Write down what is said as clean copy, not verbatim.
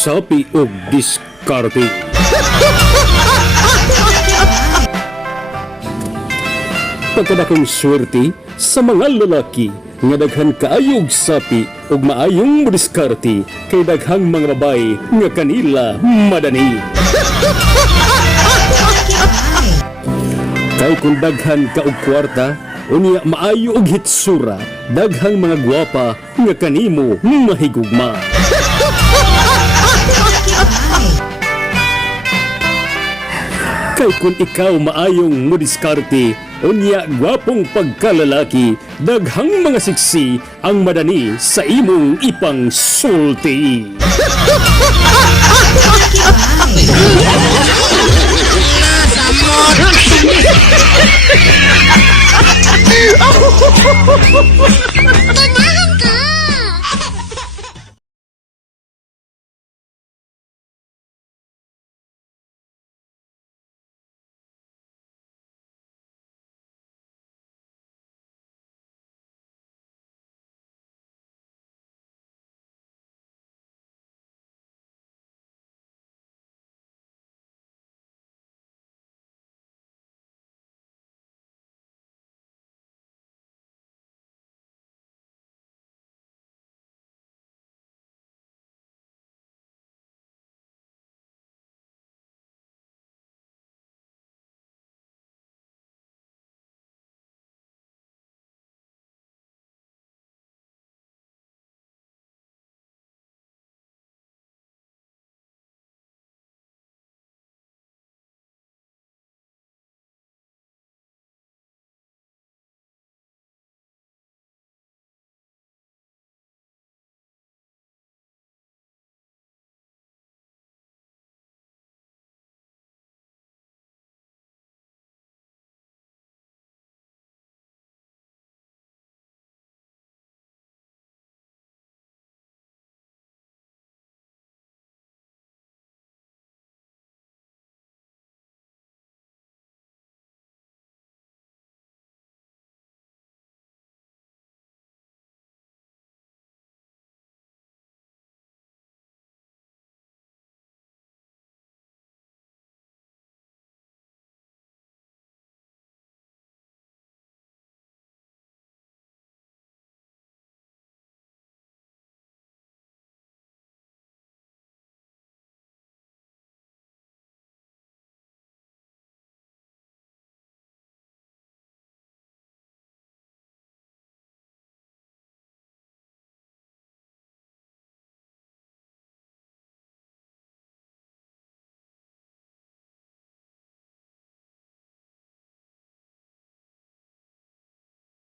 sapi og diskarte. Pagkadakong swerte sa mga lalaki nga daghan kaayog sapi ug maayong diskarte kay daghang mga babae nga kanila madani. Kay kung daghan ka og kwarta, unya maayo og hitsura, daghang mga gwapa nga kanimo mahigugma. Kay kung ikaw maayong modiskarte, unya gwapong pagkalalaki, daghang mga siksi ang madani sa imong ipang sulti. Ganahan